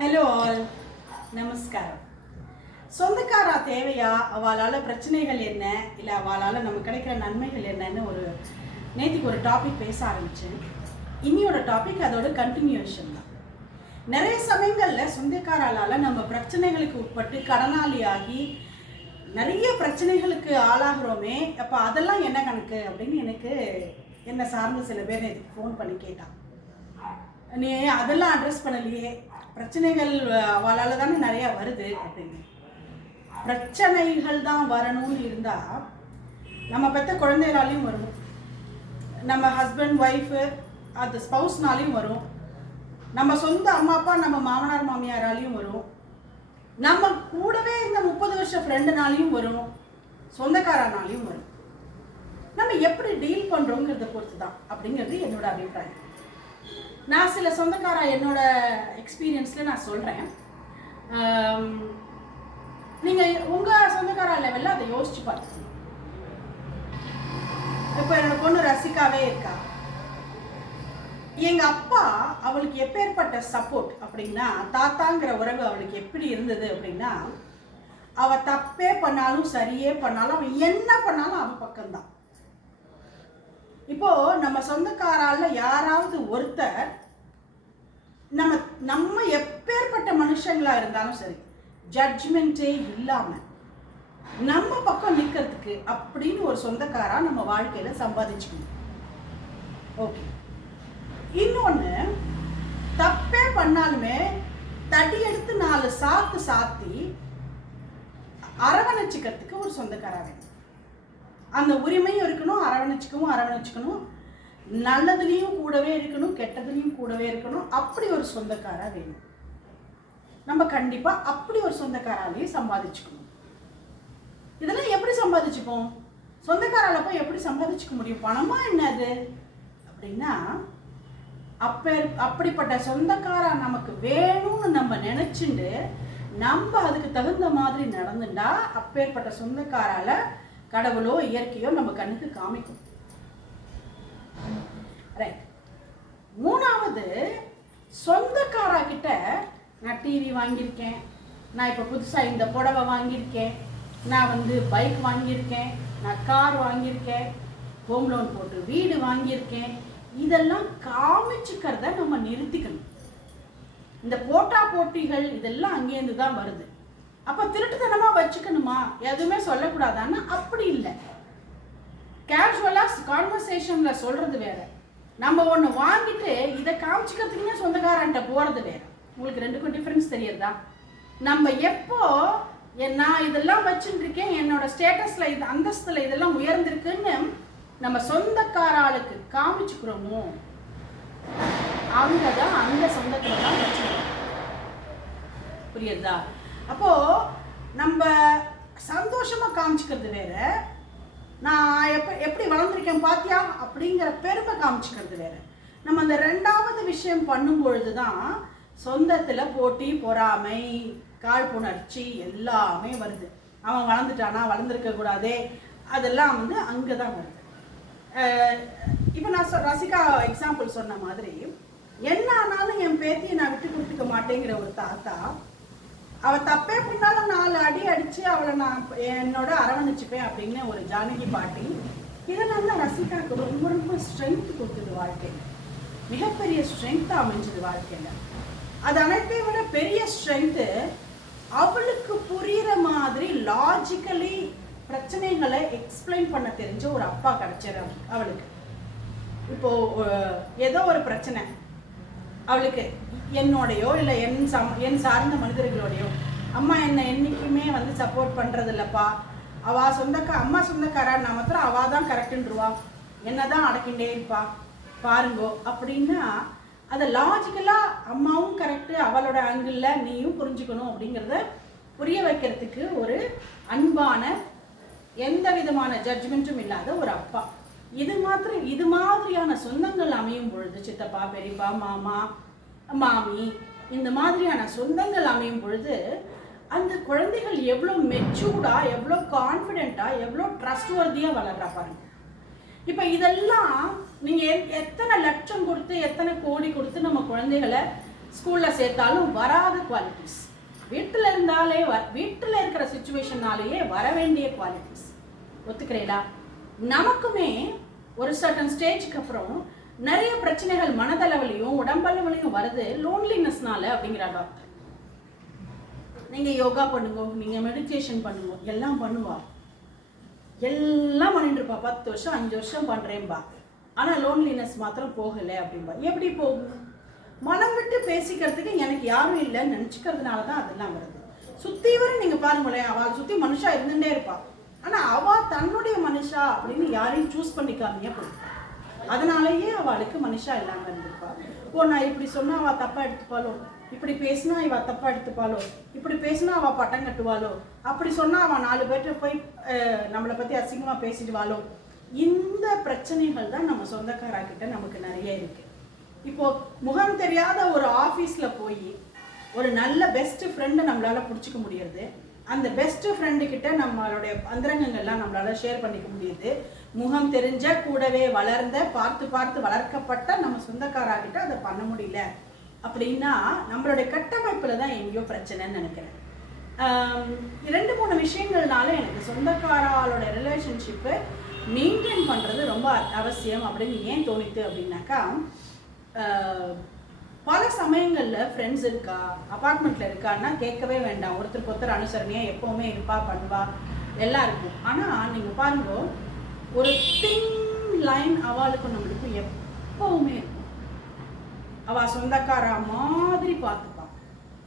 Hello all நமஸ்காரம் சொந்தக்காரா தேவையா? அவளால் பிரச்சனைகள் என்ன? இல்லை அவளால் நமக்கு கிடைக்கிற நன்மைகள் என்னன்னு ஒரு நேற்றுக்கு ஒரு டாபிக் பேச ஆரம்பித்தேன் இன்னியோட டாபிக் அதோட கண்டினியூஷன் தான். நிறைய சமயங்களில் சொந்தக்காராலால் நம்ம பிரச்சனைகளுக்கு உட்பட்டு கடனாளியாகி நிறைய பிரச்சனைகளுக்கு ஆளாகிறோமே அப்போ அதெல்லாம் என்ன கணக்கு அப்படின்னு எனக்கு என்னை சார்ந்த சில பேர் எனக்கு ஃபோன் பண்ணி கேட்டான் நீ அதெல்லாம் அட்ரஸ் பண்ணலையே? பிரச்சனைகள் அவளால் தானே நிறையா வருது அப்படின்னு. பிரச்சனைகள் தான் வரணும்னு இருந்தால் நம்ம பெற்ற குழந்தைகளாலையும் வரும். நம்ம ஹஸ்பண்ட் ஒய்ஃபு அது ஸ்பவுஸ்னாலையும் வரும். நம்ம சொந்த அம்மா அப்பா நம்ம மாமனார் மாமியாராலையும் வரும். நம்ம கூடவே இந்த முப்பது வருஷம் ஃப்ரெண்டுனாலையும் வரும். சொந்தக்காரனாலையும் வரும். நம்ம எப்படி டீல் பண்ணுறோங்கிறத பொறுத்து தான் அப்படிங்கிறது என்னோட அபிப்பிராயம். நான் சில சொந்தக்காரா என்னோட எக்ஸ்பீரியன்ஸில் நான் சொல்கிறேன் நீங்கள் உங்கள் சொந்தக்காரா லெவலில் அதை யோசிச்சு பார்த்துக்கணும். இப்போ என்னோட பொண்ணு ரசிகாவே இருக்கா? எங்கள் அப்பா அவளுக்கு எப்பேற்பட்ட சப்போர்ட் அப்படின்னா தாத்தாங்கிற உறவு அவளுக்கு எப்படி இருந்தது அப்படின்னா அவள் தப்பே பண்ணாலும் சரியே பண்ணாலும் அவன் என்ன பண்ணாலும் அவன் பக்கம்தான். இப்போ நம்ம சொந்தக்காரால யாராவது ஒருத்தர் நம்ம நம்ம எப்பேற்பட்ட மனுஷங்களா இருந்தாலும் சரி ஜட்ஜ்மெண்ட்டே இல்லாம நம்ம பக்கம் நிற்கிறதுக்கு அப்படின்னு ஒரு சொந்தக்காரா நம்ம வாழ்க்கையில சம்பாதிச்சுக்கணும். ஓகே இன்னொன்று தப்பே பண்ணாலுமே தடி எடுத்து நாலு சாத்து சாத்தி அரவணைச்சிக்கிறதுக்கு ஒரு சொந்தக்காரா வேணும். அந்த உரிமையும் இருக்கணும் அரவணைச்சிக்கவும் அரவணைச்சிக்கணும். நல்லதுலேயும் கூடவே இருக்கணும் கெட்டதுலேயும் கூடவே இருக்கணும். அப்படி ஒரு சொந்தக்காராக வேணும். நம்ம கண்டிப்பாக அப்படி ஒரு சொந்தக்காராலையும் சம்பாதிச்சுக்கணும். இதெல்லாம் எப்படி சம்பாதிச்சுப்போம்? சொந்தக்காரால போய் எப்படி சம்பாதிச்சுக்க முடியும்? பணமா என்னது? அப்படின்னா அப்ப அப்படிப்பட்ட சொந்தக்காரா நமக்கு வேணும்னு நம்ம நினைச்சுண்டு நம்ம அதுக்கு தகுந்த மாதிரி நடந்துட்டா அப்பேற்பட்ட சொந்தக்காரால கடவுளோ இயற்கையோ நம்ம கண்ணுக்கு காமிக்கும். ரைட் மூணாவது சொந்தக்காரா கிட்ட நான் டிவி வாங்கியிருக்கேன். நான் இப்போ புதுசாக இந்த புடவை வாங்கியிருக்கேன். நான் வந்து பைக் வாங்கியிருக்கேன். நான் கார் வாங்கியிருக்கேன். ஹோம் லோன் போட்டு வீடு வாங்கியிருக்கேன். இதெல்லாம் காமிச்சுக்கிறத நம்ம நிறுத்திக்கணும். இந்த போட்டா போட்டிகள் இதெல்லாம் அங்கேருந்து தான் வருது. அப்போ திருட்டுத்தனமாக வச்சுக்கணுமா? எதுவுமே சொல்லக்கூடாதான்னா அப்படி இல்லை. கேஷுவலாக கான்வர்சேஷனில் சொல்கிறது வேற. நம்ம ஒன்று வாங்கிட்டு இதை காமிச்சிக்கிறதுக்குன்னே சொந்தக்காரன்ட்ட போகிறது வேற. உங்களுக்கு ரெண்டுக்கும் டிஃப்ரென்ஸ் தெரியுறதா நம்ம எப்போ நான் இதெல்லாம் வச்சுட்டு என்னோட ஸ்டேட்டஸில் இது அந்தஸ்தில் இதெல்லாம் உயர்ந்திருக்குன்னு நம்ம சொந்தக்காராளுக்கு காமிச்சுக்கிறோமோ? அவங்க தான் அந்த சொந்தத்தில் தான் வச்சுக்கிறோம் புரியுதா? அப்போ நம்ம சந்தோஷமா காமிச்சுக்கிறது வேற. நான் எப்ப எப்படி வளர்ந்துருக்கேன் பாத்தியா? அப்படிங்கிற பெருமை காமிச்சுக்கிறது வேற. நம்ம அந்த ரெண்டாவது விஷயம் பண்ணும் பொழுது தான் சொந்தத்தில் போட்டி பொறாமை காழ்ப்புணர்ச்சி எல்லாமே வருது. அவன் வளர்ந்துட்டானா வளர்ந்துருக்க கூடாதே? அதெல்லாம் வந்து அங்கே தான் வருது. இப்போ நான் சொ- ரசிகா எக்ஸாம்பிள் சொன்ன மாதிரி என்ன ஆனாலும் என் பேத்தியை நான் விட்டு கொடுத்துக்க மாட்டேங்கிற ஒரு தாத்தா அவ தப்பே பண்ணாலும் நாலு அடி அடிச்சு அவளை நான் என்னோட அரவணைச்சுப்பேன் அப்படின்னு ஒரு ஜானகி பாட்டி இதனால தான் ரசிகாவுக்கு ரொம்ப ரொம்ப ஸ்ட்ரென்த் கொடுத்தது வாழ்க்கை மிகப்பெரிய ஸ்ட்ரென்த் அமைஞ்சது வாழ்க்கையில். அது அனைத்தையும் விட பெரிய ஸ்ட்ரென்த்து அவளுக்கு புரிகிற மாதிரி லாஜிக்கலி பிரச்சனைகளை எக்ஸ்பிளைன் பண்ண தெரிஞ்ச ஒரு அப்பா கிடைச்சாரு அவளுக்கு. இப்போ ஏதோ ஒரு பிரச்சனை. அவளுக்கு என்னோடையோ இல்லை என் சம் என் சார்ந்த மனிதர்களோடையோ அம்மா என்னை என்றைக்குமே வந்து சப்போர்ட் பண்ணுறது இல்லைப்பா அவா சொந்தக்கா அம்மா சொந்தக்காரான்னா மாத்திரம் அவா தான் கரெக்டுன்றுவா என்ன தான் அடக்கிண்டே இருப்பா. பாருங்கோ அப்படின்னா அதை லாஜிக்கலாக அம்மாவும் கரெக்டு அவளோட ஆங்கிளில் நீயும் புரிஞ்சுக்கணும் அப்படிங்கிறத புரிய வைக்கிறதுக்கு ஒரு அன்பான எந்த விதமான ஜட்ஜ்மெண்ட்டும் இல்லாத ஒரு அப்பா. இது மாத்திரம் இது மாதிரியான சொந்தங்கள் அமையும் பொழுது சித்தப்பா பெரியப்பா மாமா மாமி இந்த மாதிரியான சொந்தங்கள் அமையும் பொழுது அந்த குழந்தைகள் எவ்வளோ மெச்சூர்டாக எவ்வளோ கான்ஃபிடென்ட்டாக எவ்வளோ ட்ரஸ்ட்வர்தியாக வளர்றா பாருங்க. இப்போ இதெல்லாம் நீங்கள் எத்தனை லட்சம் கொடுத்து எத்தனை கோடி கொடுத்து நம்ம குழந்தைகளை ஸ்கூலில் சேர்த்தாலும் வராத குவாலிட்டிஸ் வீட்டில் இருந்தாலே வ வீட்டில் இருக்கிற சுச்சுவேஷன்னாலேயே வர வேண்டிய குவாலிட்டிஸ் ஒத்துக்கிறீங்களா? நமக்குமே ஒரு சர்டன் ஸ்டேஜ்க்கு அப்புறம் நிறைய பிரச்சனைகள் மனதளவுலையும் உடம்பளவுலையும் வருது லோன்லினஸ்னால அப்படிங்கிற டாக்டர் நீங்கள் யோகா பண்ணுங்க நீங்கள் மெடிடேஷன் பண்ணுங்க எல்லாம் பண்ணுவா. எல்லாம் பண்ணிட்டு இருப்பா. பத்து வருஷம் அஞ்சு வருஷம் பண்ணுறேன்பா ஆனால் லோன்லினஸ் மாத்திரம் போகலை அப்படின்பா. எப்படி போகும்? மனம் விட்டு பேசிக்கிறதுக்கு எனக்கு யாரும் இல்லைன்னு நினச்சிக்கிறதுனால தான் அதெல்லாம் வருது. சுற்றி வர நீங்கள் பாருங்களேன் அவள் சுற்றி மனுஷா இருந்துகிட்டே இருப்பா. ஆனால் அவள் தன்னுடைய மனுஷா அப்படின்னு யாரையும் சூஸ் பண்ணிக்காமையே போயிருப்பா அதனாலேயே அவளுக்கு மனுஷா இல்லாமல் இருந்திருப்பா. ஓ நான் இப்படி சொன்னால் அவள் தப்பாக எடுத்துப்பாளோ? இப்படி பேசினா இவ தப்பாக எடுத்துப்பாளோ? இப்படி பேசினா அவள் பட்டம் கட்டுவாளோ? அப்படி சொன்னால் அவள் நாலு பேர்கிட்ட போய் நம்மளை பற்றி அசிங்கமாக பேசிடுவாளோ? இந்த பிரச்சனைகள் தான் நம்ம சொந்தக்காராக்கிட்ட நமக்கு நிறைய இருக்கு. இப்போ முகம் தெரியாத ஒரு ஆஃபீஸில் போய் ஒரு நல்ல பெஸ்ட் ஃப்ரெண்டை நம்மளால் பிடிச்சிக்க முடியறது அந்த பெஸ்ட் ஃப்ரெண்டு கிட்ட நம்மளுடைய அந்தரங்கங்கள்லாம் நம்மளால ஷேர் பண்ணிக்க முடியுது. முகம் தெரிஞ்ச கூடவே வளர்ந்த பார்த்து பார்த்து வளர்க்கப்பட்ட நம்ம சொந்தக்காராகிட்ட அதை பண்ண முடியல அப்படின்னா நம்மளுடைய கட்டமைப்புல தான் எங்கேயோ பிரச்சனைன்னு நினைக்கிறேன். இரண்டு மூணு விஷயங்கள்னால எனக்கு சொந்தக்காராளோட ரிலேஷன்ஷிப்பு மெயின்டைன் பண்ணுறது ரொம்ப அவசியம் அப்படின்னு ஏன் தோணித்து அப்படின்னாக்கா பல சமயங்களில் ஃப்ரெண்ட்ஸ் இருக்கா அப்பார்ட்மெண்ட்டில் இருக்கான்னா கேட்கவே வேண்டாம். ஒருத்தருக்கு ஒருத்தர் அனுசரணையாக எப்போவுமே இருப்பா பண்ணுவா எல்லாம் இருக்கும் ஆனால் நீங்கள் பாருங்க ஒரு திங் லைன் அவளுக்கும் நம்மளுக்கும் எப்போவுமே இருக்கும். அவள் சொந்தக்காரா மாதிரி பார்த்துப்பா.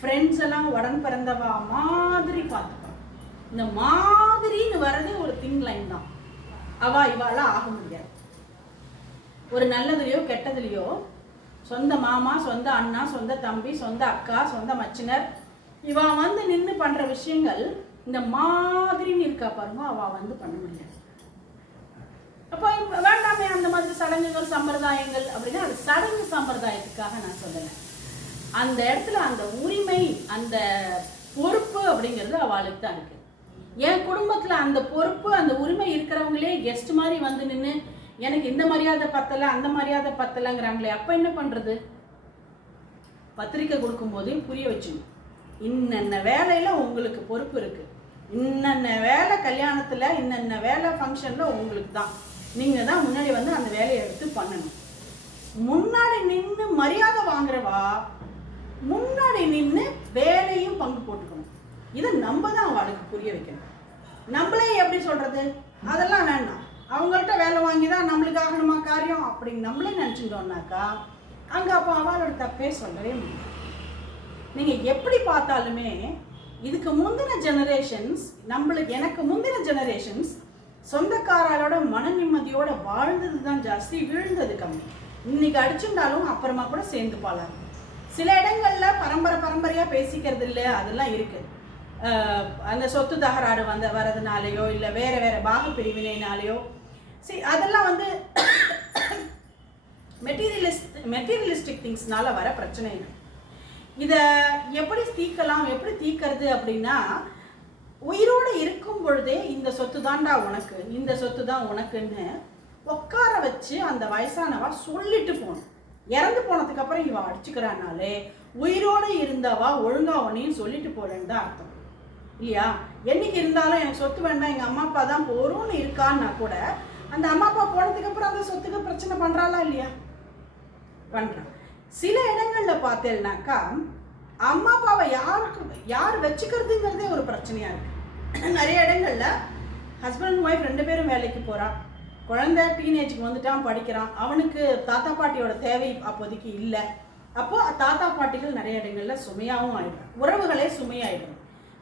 ஃப்ரெண்ட்ஸ் எல்லாம் உடன் பிறந்தவா மாதிரி பார்த்துப்பா. இந்த மாதிரின்னு வர்றதே ஒரு திங் லைன் தான். அவா இவாள ஆக முடியாது. ஒரு நல்லதுலையோ கெட்டதுலையோ சொந்த மாமா சொந்த அண்ணா சொந்த தம்பி சொந்த அக்கா சொந்த மச்சினர். இவன் வந்து நின்று பண்ற விஷயங்கள் இந்த மாதிரின்னு இருக்கா பாருங்க அவ வந்து பண்ண முடியாது. அப்போ வேண்டாமே அந்த மாதிரி சடங்குகள் சம்பிரதாயங்கள் அப்படின்னா அது சடங்கு சம்பிரதாயத்துக்காக நான் சொல்லலை. அந்த இடத்துல அந்த உரிமை அந்த பொறுப்பு அப்படிங்கிறது அவளுக்கு தான் இருக்கு. என் குடும்பத்தில் அந்த பொறுப்பு அந்த உரிமை இருக்கிறவங்களே கெஸ்ட் மாதிரி வந்து நின்று எனக்கு இந்த மரியாதை பத்தல அந்த மரியாதை பத்தலைங்கிறாங்களே அப்ப என்ன பண்றது? பத்திரிக்கை கொடுக்கும்போதே புரிய வச்சுக்கணும். இன்னென்ன வேலையில உங்களுக்கு பொறுப்பு இருக்கு? இன்னென்ன வேலை கல்யாணத்துல இன்னென்ன வேலை ஃபங்க்ஷன்ல உங்களுக்கு தான். நீங்க தான் முன்னாடி வந்து அந்த வேலையை எடுத்து பண்ணணும். முன்னாடி நின்று மரியாதை வாங்குறவா முன்னாடி நின்று வேலையும் பங்கு போட்டுக்கணும். இதை நம்ம தான் அவளுக்கு புரிய வைக்கணும். நம்மளே எப்படி சொல்றது? அதெல்லாம் வேண்டாம். அவங்கள்ட்ட வேலை வாங்கி தான் நம்மளுக்கு ஆகணுமா காரியம்? அப்படின்னு நம்மளே நினச்சிட்டோம்னாக்கா அங்கே அப்போ அவளோட தப்பே சொல்லவே முடியும் நீங்கள் எப்படி பார்த்தாலுமே இதுக்கு முந்தின ஜெனரேஷன்ஸ் நம்மளுக்கு எனக்கு முந்தின ஜெனரேஷன்ஸ் சொந்தக்காரரோட மன நிம்மதியோட வாழ்ந்தது தான் ஜாஸ்தி வீழ்ந்தது கம்மி. இன்னைக்கு அடிச்சுட்டாலும் அப்புறமா கூட சேர்ந்து பாலாம். சில இடங்களில் பரம்பரை பரம்பரையாக பேசிக்கிறது இல்லை அதெல்லாம் இருக்குது அந்த சொத்து தகராறு வந்த வரதுனாலேயோ இல்லை வேறு வேறு பாக பிரிவினைனாலேயோ சரி அதெல்லாம் வந்து மெட்டீரியலிஸ்ட் மெட்டீரியலிஸ்டிக் திங்ஸ்னால வர பிரச்சனைகள் இதை. எப்படி தீர்க்கலாம் எப்படி தீக்கிறது அப்படின்னா உயிரோடு இருக்கும் பொழுதே இந்த சொத்து தான்டா உனக்கு இந்த சொத்து தான் உனக்குன்னு உட்கார வச்சு அந்த வயசானவா சொல்லிட்டு போகணும். இறந்து போனதுக்கப்புறம் இவன் அடிச்சுக்கிறான்னாலே அடிச்சுக்கிறானாலே உயிரோடு இருந்தவா ஒழுங்கா உன்னையும் சொல்லிட்டு போறேன்னு தான் அர்த்தம். இல்லையா? என்னைக்கு இருந்தாலும் எனக்கு சொத்து வேண்டாம் எங்கள் அம்மா அப்பா தான் போகிறோன்னு இருக்கான்னா கூட அந்த அம்மா அப்பா போனதுக்கு அப்புறம் அந்த சொத்துக்கு பிரச்சனை பண்றாளா இல்லையா? பண்ணுறான் சில இடங்கள்ல பார்த்தேன்னாக்கா அம்மா அப்பாவை யாருக்கு யார் வச்சுக்கிறதுங்கிறதே ஒரு பிரச்சனையா இருக்கு. நிறைய இடங்கள்ல ஹஸ்பண்ட் அண்ட் ஒய்ஃப் ரெண்டு பேரும் வேலைக்கு போகிறான் குழந்தை டீனேஜுக்கு வந்துட்டான் படிக்கிறான். அவனுக்கு தாத்தா பாட்டியோட தேவை அப்போதைக்கு இல்லை. அப்போ தாத்தா பாட்டிகள் நிறைய இடங்கள்ல சுமையாகவும் ஆகிடும் உறவுகளே சுமையாயிடும்.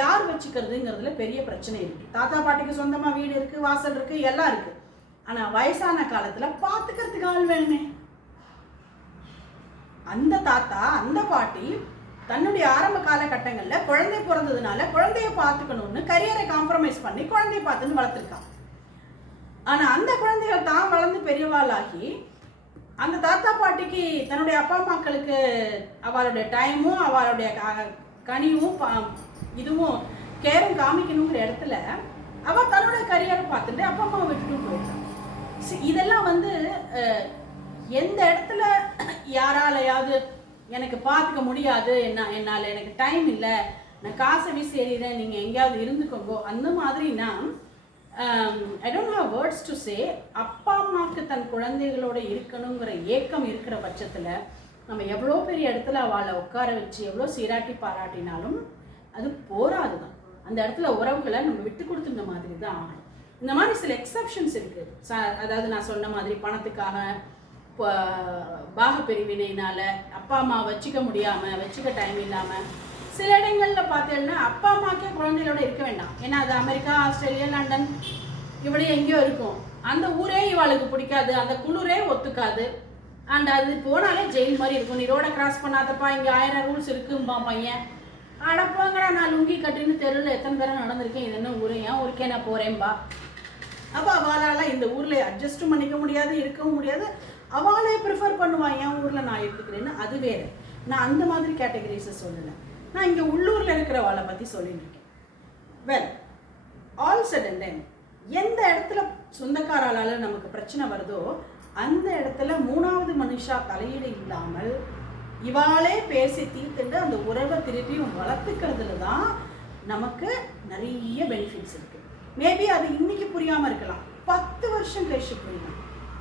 யார் வச்சுக்கிறதுங்கிறதுல பெரிய பிரச்சனை இருக்கு. தாத்தா பாட்டிக்கு சொந்தமா வீடு இருக்கு வாசல் இருக்கு எல்லாம் இருக்கு. ஆனால் வயசான காலத்தில் பார்த்துக்கிறதுக்கு ஆள் வேணுமே. அந்த தாத்தா அந்த பாட்டி தன்னுடைய ஆரம்ப காலகட்டங்களில் குழந்தை பிறந்ததுனால குழந்தைய பார்த்துக்கணும்னு கரியரை காம்ப்ரமைஸ் பண்ணி குழந்தைய பார்த்துன்னு வளர்த்துருக்கான். ஆனால் அந்த குழந்தைகள் தான் வளர்ந்து பெரியவாளாகி அந்த தாத்தா பாட்டிக்கு தன்னுடைய அப்பா அம்மாக்களுக்கு அவளுடைய டைமும் அவளுடைய க- கனிவும் பா- இதுவும் கேரும் காமிக்கணுங்கிற இடத்துல அவள் தன்னோட கரியரை பார்த்துட்டு அப்பா அம்மாவை விட்டுட்டு போயிட்டான் இதெல்லாம் வந்து எந்த இடத்துல யாராலையாவது எனக்கு பார்த்துக்க முடியாது என்ன என்னால் எனக்கு டைம் இல்லை நான் காசை வீசி எறிகிறேன் நீங்கள் எங்கேயாவது இருந்துக்கோங்கோ அந்த மாதிரினா I don't have words to say அப்பா அம்மாவுக்கு தன் குழந்தைகளோட இருக்கணுங்கிற ஏக்கம் இருக்கிற பட்சத்தில் நம்ம எவ்வளோ பெரிய இடத்துல அவளை உட்கார வச்சு எவ்வளோ சீராட்டி பாராட்டினாலும் அது போராது தான் அந்த இடத்துல உறவுகளை நம்ம விட்டு கொடுத்துருந்த மாதிரி தான் ஆகணும். இந்த மாதிரி சில எக்ஸப்ஷன்ஸ் இருக்குது ச அதாவது நான் சொன்ன மாதிரி பணத்துக்காக இப்போ பாக அப்பா அம்மா வச்சுக்க முடியாமல் வச்சுக்க டைம் இல்லாமல் சில இடங்களில் பார்த்தீங்கன்னா அப்பா அம்மாக்கே குழந்தைகளோட இருக்க வேண்டாம். ஏன்னா அது அமெரிக்கா ஆஸ்திரேலியா லண்டன் இப்படி எங்கேயோ இருக்கும். அந்த ஊரே இவாளுக்கு பிடிக்காது. அந்த குளிரே ஒத்துக்காது. அண்ட் அது போனாலே ஜெயில் மாதிரி இருக்கும். நீ ரோடை கிராஸ் பண்ணாதப்பா இங்கே ஆயிரம் ரூல்ஸ் இருக்கும்பா பையன். அடப்பாங்கடா நான் லுங்கி கட்டின்னு தெருவில் எத்தனை தடவை நடந்திருக்கேன். இது என்ன ஊரே? ஏன் ஊருக்கே நான் போகிறேன்பா அப்போ அவளால் இந்த ஊரில் அட்ஜஸ்ட்டும் பண்ணிக்க முடியாது இருக்கவும் முடியாது. அவளே ப்ரிஃபர் பண்ணுவான் என் ஊரில் நான் எடுத்துக்கிறேன்னு அது வேறு. நான் அந்த மாதிரி கேட்டகரிஸை சொல்லலை. நான் இங்கே உள்ளூரில் இருக்கிறவாளை பற்றி சொல்லிட்டு இருக்கேன். வெல் ஆல் சடன் டைம் எந்த இடத்துல சொந்தக்காரால நமக்கு பிரச்சனை வருதோ அந்த இடத்துல மூணாவது மனுஷா தலையீடு இல்லாமல் இவாளே பேசி தீர்த்துட்டு அந்த உறவை திருப்பியும் வளர்த்துக்கிறதுல தான் நமக்கு நிறைய பெனிஃபிட்ஸ் இருக்கு. மேபி அது இன்னைக்கு புரியாமல் இருக்கலாம். பத்து வருஷம் கழிச்சு புரியலாம்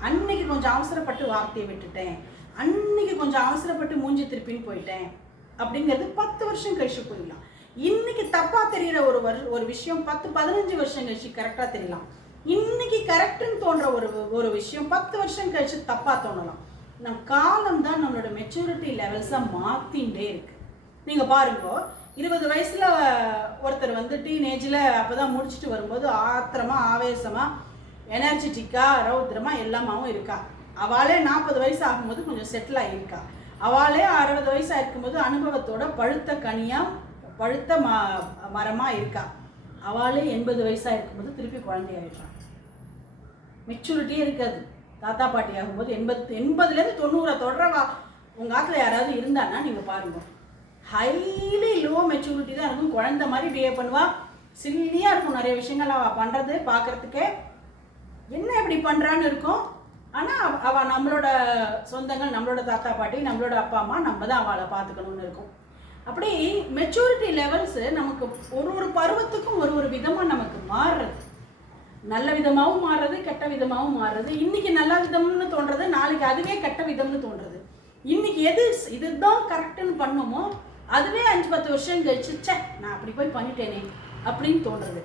அன்னைக்கு கொஞ்சம் அவசரப்பட்டு வார்த்தையை விட்டுட்டேன். அன்னைக்கு கொஞ்சம் அவசரப்பட்டு மூஞ்சி திருப்பின்னு போயிட்டேன். அப்படிங்கிறது பத்து வருஷம் கழிச்சு புரியலாம். இன்னைக்கு தப்பா தெரியற ஒரு வரு- ஒரு விஷயம் பத்து பதினஞ்சு வருஷம் கழிச்சு கரெக்டா தெரியலாம். இன்னைக்கு கரெக்டுன்னு தோன்ற ஒரு ஒரு விஷயம் பத்து வருஷம் கழிச்சு தப்பா தோணலாம். நம் காலம் தான் நம்மளோட மெச்சூரிட்டி லெவல்ஸை மாத்திண்டே இருக்கு. நீங்க பாருங்க இருபது வயசில் ஒருத்தர் வந்து டீனேஜில் அப்பதான் முடிச்சுட்டு வரும்போது ஆத்திரமா ஆவேசமாக எனர்ஜிட்டிக்காக ரௌத்திரமா எல்லாமாவும் இருக்கா. அவளே நாற்பது வயசு ஆகும்போது கொஞ்சம் செட்டில் ஆகியிருக்கா அவளே அறுபது வயசு இருக்கும்போது அனுபவத்தோட பழுத்த கனியாக பழுத்த ம மரமாக இருக்கா. அவளே எண்பது வயசாக இருக்கும்போது திருப்பி குழந்தையாயிடுறான் மெச்சூரிட்டியே இருக்காது. தாத்தா பாட்டி ஆகும்போது எண்பது எண்பதுலேருந்து தொண்ணூறை தொடரவா உங்கள் ஆற்றுல யாராவது இருந்தான்னா நீங்கள் பாருங்கள் ஹைலி லோ மெச்சூரிட்டி தான் இருக்கும். குழந்தை மாதிரி பிஹேவ் பண்ணுவா. சில்லியாக இருக்கும் நிறைய விஷயங்கள் அவள் பண்ணுறது பார்க்கறதுக்கே. என்ன இப்படி பண்ணுறான்னு இருக்கும். ஆனால் அவள் நம்மளோட சொந்தங்கள் நம்மளோட தாத்தா பாட்டி நம்மளோட அப்பா அம்மா நம்ம தான் அவளை பார்த்துக்கணும்னு இருக்கும். அப்படி மெச்சூரிட்டி லெவல்ஸு நமக்கு ஒரு ஒரு பருவத்துக்கும் ஒரு ஒரு விதமாக நமக்கு மாறுறது. நல்ல விதமாகவும் மாறுறது கெட்ட விதமாகவும் மாறுறது. இன்னைக்கு நல்ல விதம்னு தோன்றது நாளைக்கு அதுவே கெட்ட விதம்னு தோன்றது. இன்னைக்கு எது இதுதான் கரெக்டுன்னு பண்ணுமோ அதுவே அஞ்சு பத்து வருஷம் கழிச்சு சே நான் அப்படி போய் பண்ணிட்டேனே அப்படின்னு தோன்றது.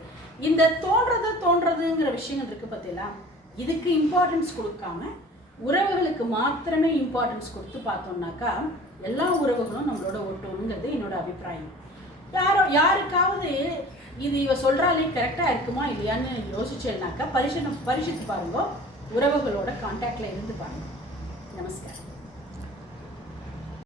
இந்த தோன்றது தோன்றதுங்கிற விஷயங்கள் இருக்கு பார்த்தீங்களா இதுக்கு இம்பார்ட்டன்ஸ் கொடுக்காம உறவுகளுக்கு மாத்திரமே இம்பார்ட்டன்ஸ் கொடுத்து பார்த்தோம்னாக்கா எல்லா உறவுகளும் நம்மளோட ஒட்டணுங்கிறது என்னோட அபிப்பிராயம். யாரோ யாருக்காவது இது இவ சொல்றாலே கரெக்டாக இருக்குமா இல்லையான்னு யோசிச்சேன்னாக்கா பரிசு பரிசுத்து பாருங்க. உறவுகளோட கான்டாக்டில் இருந்து பாருங்க. நமஸ்காரம்.